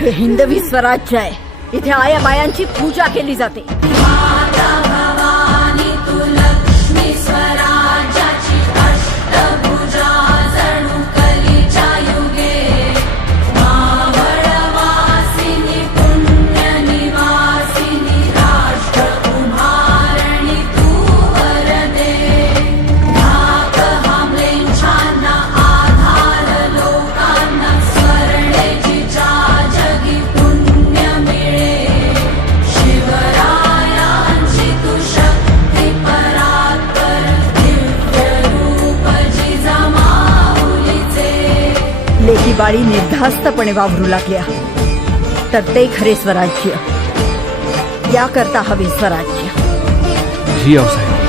हे हिंदवी स्वराज्य आहे. इथे आया बायांची पूजा केली जाते. लेकी बाळी निर्धास्तपणे वावरू लागल्या. तर ते खरे स्वराज्य. याकरता हवे स्वराज्य. जी आऊसाहेब